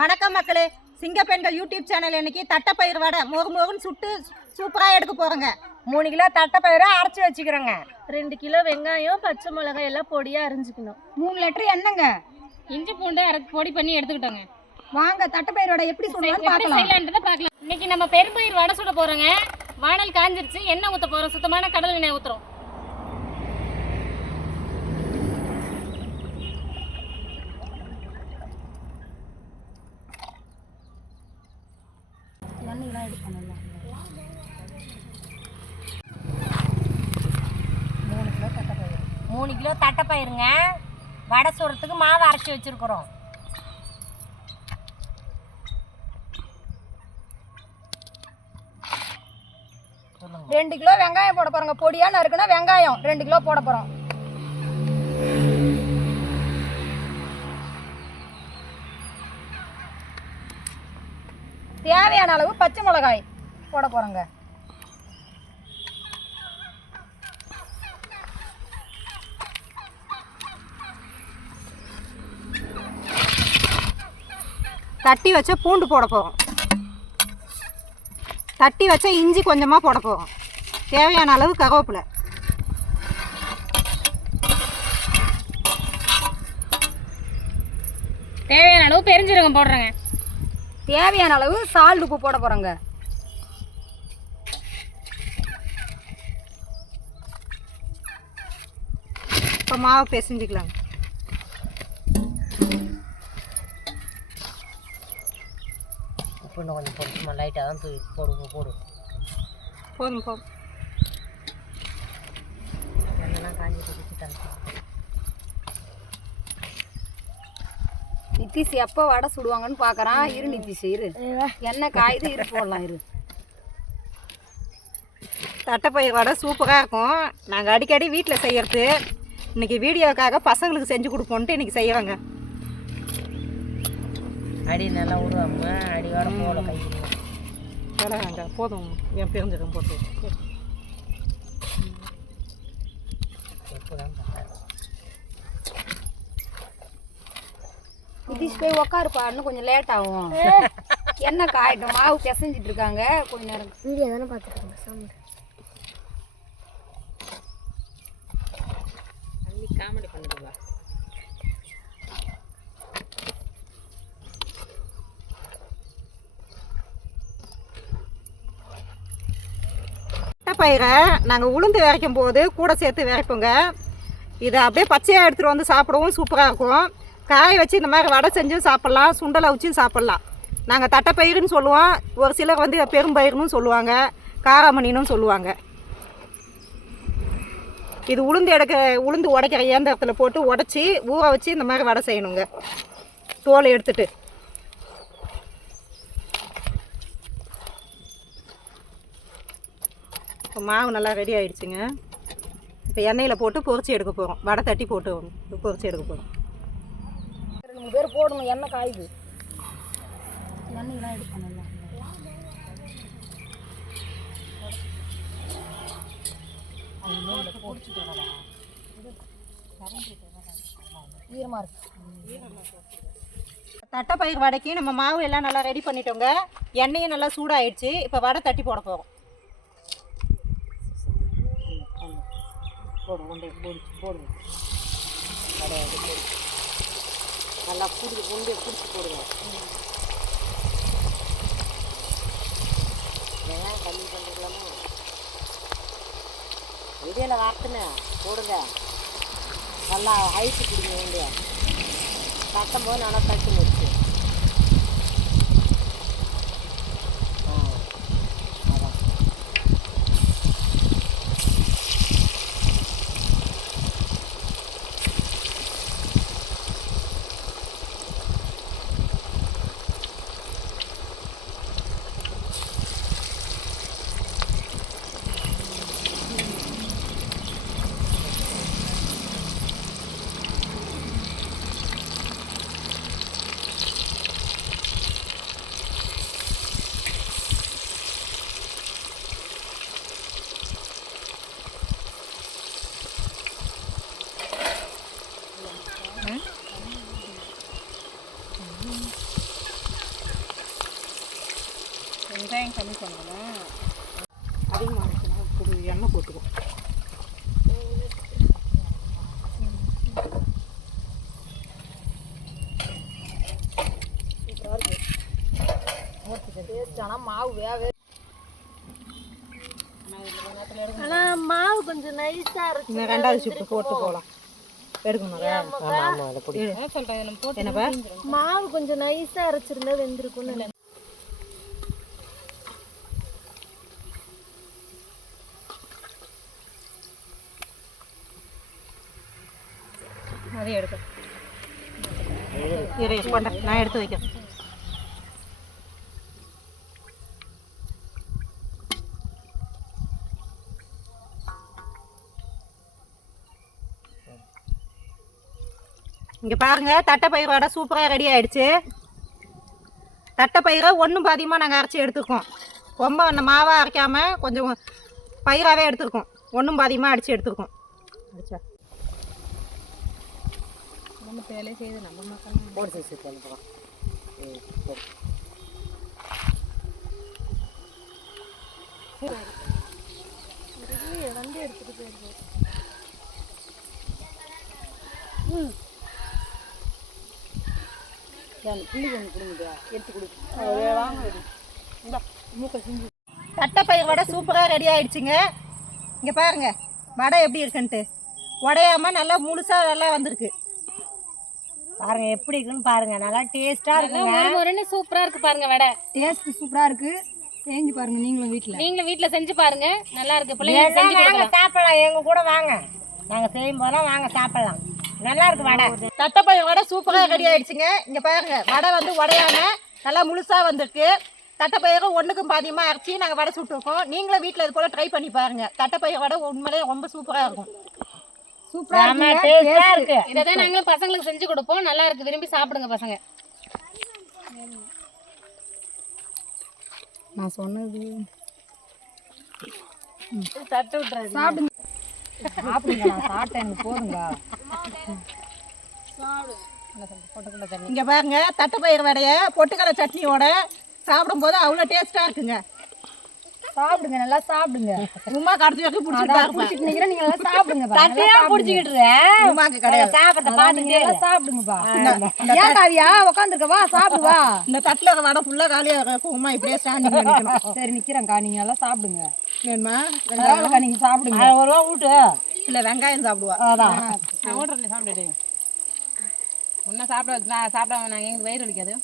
வணக்கம் மக்களே. சிங்கப்பெண்கள் YouTube channel இன்னைக்கு தட்டைப்பயிர் வடை. மொறு மொறுன்னு சுட்டு சூப்பராக எடுக்க போகிறோங்க மூணு கிலோ தட்டைப்பயிரை அரைச்சி வச்சுக்கிறோங்க. ரெண்டு கிலோ வெங்காயம் பச்சை மிளகாய் எல்லாம் பொடியாக அரிஞ்சுக்கணும். மூணு லிட்டர் எண்ணெங்க இஞ்சி பூண்டு அரை பொடி பண்ணி எடுத்துக்கிட்டோங்க. வாங்க தட்டைப்பயிரோட எப்படி சொல்லலாம்னு எப்படி பார்க்கலாம். இன்னைக்கு நம்ம பெரும்பயிர் வடை சுட போறோங்க. வானல் காஞ்சிருச்சு. எண்ணெய் ஊற்ற போறோம். சுத்தமான கடல் எண்ணெய் ஊற்றுறோம் மூணு கிலோ தட்டைப்பயிருங்க. வடை சுடுறதுக்கு மாவு அரைச்சி வச்சுருக்குறோம். ரெண்டு கிலோ வெங்காயம் போட போகிறோங்க பொடியாக நறுக்குன்னா வெங்காயம். ரெண்டு கிலோ போட போகிறோம் தேவையான அளவு பச்சை மிளகாய் போட போகிறோங்க தட்டி வச்ச பூண்டு போட போகிறோம் தட்டி வச்ச இஞ்சி கொஞ்சமாக போட போகிறோம் தேவையான அளவு ககவப்பில் தேவையான அளவு பெருஞ்சீரகம் போடுறேங்க. தேவையான அளவு சால்ட் உப்பு போட போறோங்க. இப்போ மாவு பிசைஞ்சிக்கலாங்க உப்பு இன்னும் கொஞ்சம் போடு சும்மா லைட்டாக தான் தூவி போடு போடு. போதும் போதும். காஞ்சி நிதிஷ் எப்போ வடை சுடுவாங்கன்னு பார்க்குறான் இரு நிதிஷ் இரு. எண்ணெய் காயுது இரு போடலாம் இரு. தட்டைப்பயிர் வடை சூப்பராக இருக்கும். நாங்கள் அடிக்கடி வீட்டில் செய்யறது. இன்னைக்கு வீடியோக்காக பசங்களுக்கு செஞ்சு கொடுப்போன்ட்டு இன்னைக்கு செய்யறோங்க. அடி நல்லா விடுவாங்க அடி வர போட கை போதும். என் பிரிஞ்சிடும் போட்டு. நிதிஷ் போய் உக்காருப்பா இன்னும் கொஞ்சம் லேட் ஆகும். எண்ணெய் காயட்டும் மாவு பிசைஞ்சிட்டு இருக்காங்க? கொஞ்ச நேரம். வீடியோ தானே பார்த்துருக்கோம் காமெடி தட்டைப்பயிரை நாங்கள் உளுந்து விரைக்கும் போது கூட சேர்த்து விரைப்போங்க இதை அப்படியே பச்சையாக எடுத்துகிட்டு வந்து சாப்பிடவும் சூப்பராக இருக்கும். காய வச்சு இந்த மாதிரி வடை செஞ்சும் சாப்பிட்லாம் சுண்டலை வச்சும் சாப்பிட்லாம். நாங்கள் தட்டைப்பயிருன்னு சொல்லுவோம். ஒரு சிலர் வந்து பெரும்பயிறுன்னு சொல்லுவாங்க காராமணினும் சொல்லுவாங்க. இது உளுந்து எடுக்க உளுந்து உடைக்கிற இயந்திரத்தில் போட்டு உடச்சி ஊற வச்சு இந்த மாதிரி வடை செய்யணுங்க. தோலை எடுத்துட்டு. இப்போ மாவு நல்லா ரெடி ஆகிடுச்சிங்க இப்போ எண்ணெயில் போட்டு பொரிச்சு எடுக்க போகிறோம் வடை தட்டி போட்டு பொரிச்சு எடுக்க போகிறோம் போடணும் எண்ணெய் காயுது எண்ணெய்லாம் இது பண்ணலாம் ஈரமாக இருக்கு. தட்டைப்பயிர் வடைக்கு நம்ம மாவு எல்லாம் நல்லா ரெடி பண்ணிட்டோங்க. எண்ணெயும் நல்லா சூடாயிடுச்சு. இப்போ வடை தட்டி போட போகிறோம் போடு போடு போடு. நல்லா பிடிச்சி உண்டை பிடிச்சி போடுங்க ஏன் கம்மி பண்ணுறீங்களாமா இடையில வார்த்துன்னு போடுங்க. நல்லா ஹைட்டு பிடிங்க வேண்டிய தட்டும் போது நல்லா தட்டி வெங்காயம் கம்மி பண்ணணும் அதிகமாக இருக்கணும் புது எண்ணெய் போட்டுக்கோ ஆனால் மாவு ஆனால் மாவு கொஞ்சம் நைஸாக இருக்கு ரெண்டாவது ஷிஃப்ட் போட்டு போகலாம் மாவு கொஞ்சம் நைஸாக அரைச்சிருந்தா வெந்திருக்கும்னு நீ எடுக்க. நான் எடுத்து வைக்கிறேன். இங்கே பாருங்க தட்டை வடை சூப்பராக ரெடி ஆயிடுச்சு. தட்டைப்பயிரை ஒன்றும் பாதியமாக நாங்கள் அரைச்சி எடுத்துருக்கோம். ரொம்ப அந்த மாவாக அரைக்காமல் கொஞ்சம் பயிராகவே எடுத்துருக்கோம். ஒன்றும் பாதியமாக அடித்து எடுத்துருக்கோம். அடிச்சா. நம்ம வேலையை செய்து நம்ம மக்கள் போட்டு ம் சரி வந்து எடுத்துகிட்டு போயிருக்கோம். ஏன் புள்ளி ஒன்று கொடுங்க எடுத்து கொடு. தட்டைப்பயிர் வடை சூப்பராக ரெடி ஆயிடுச்சுங்க. இங்கே பாருங்க வடை எப்படி இருக்குன்ட்டு. உடையாம நல்லா முழுசாக நல்லா வந்திருக்கு. பாருங்க எப்படி இருக்குன்னு பாருங்க. நல்லா டேஸ்டா இருக்குங்க. சூப்பராக இருக்கு பாருங்க வடை. டேஸ்ட் சூப்பரா இருக்கு. செஞ்சு பாருங்க நீங்களும் வீட்டில் நீங்களும் வீட்டில் செஞ்சு பாருங்க. நல்லா இருக்கு. பிள்ளைங்க செஞ்சு வாங்க சாப்பிடலாம். எங்க கூட வாங்க. நாங்க செய்யும் போதெல்லாம் வாங்க சாப்பிடலாம். நல்லா இருக்கு வடை. தட்டைப்பயிர் வடை சூப்பராக ரெடி ஆயிடுச்சுங்க. இங்கே பாருங்க வடை வந்து உடையாம நல்லா முழுசாக வந்திருக்கு. தட்டைப்பயிரை ஒன்றுக்கும் பாதியமாக அரைச்சி நாங்கள் வடை சுட்டுருக்கோம். நீங்களும் வீட்டில் இது போல் ட்ரை பண்ணி பாருங்க. தட்டைப்பயிர் வடை உண்மையிலேயே ரொம்ப சூப்பராக இருக்கும். டேஸ்டா இருக்கு. இதை தான் நாங்களும் பசங்களுக்கு செஞ்சு கொடுப்போம். நல்லா இருக்கு. விரும்பி சாப்பிடுங்க பசங்க. நான் சொன்னது. தட்டு விட்டுறாரு சாப்பிடுங்க. சாப்பிடுங்க நான் சாப்பிட்டேன். எனக்கு போதுங்க. இங்கே பாருங்க தட்டைப்பயிர் வடையை பொட்டுக்கடலை சட்னியோட சாப்பிடும்போது அவ்வளோ டேஸ்ட்டாக இருக்குங்க. சாப்பிடுங்க நல்லா சாப்பிடுங்க. உமா கடைசி வரைக்கும் பிடிச்சிட்டு நிக்கிறேன் நீங்க நல்லா சாப்பிடுங்க தட்டையா குடிச்சிக்கிட்டு உமாக்கு கிடையாது. சாப்பிட பாத்துட்டு நல்லா சாப்பிடுங்கப்பா. ஏன் காவியா? உட்காந்துருக்க வா சாப்பிடு வா. இந்த தட்டில் இருக்க வடை ஃபுல்லாக காலியாக இருக்கும் உமா இப்படியே ஸ்டாண்டிங் பண்ணிக்கணும் சரி நிக்கிறேன்க்கா. நீங்க நல்லா சாப்பிடுங்க. வேணுமா? பரவாயில்லக்கா நீங்க சாப்பிடுங்க. ஒரு ரூபா வீட்டு இல்லை வெங்காயம் சாப்பிடுவா. அதான். நான் ஓட்டுறேன் சாப்பிட்டுட்டு ஒன்றும் சாப்பிட நான் சாப்பிட நாங்கள் எங்களுக்கு வயிறு வலிக்காது.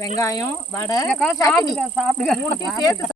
வெங்காயம் வடை சாப்பிடுங்க சாப்பிடுங்க. மூணுத்தையும் சேர்த்து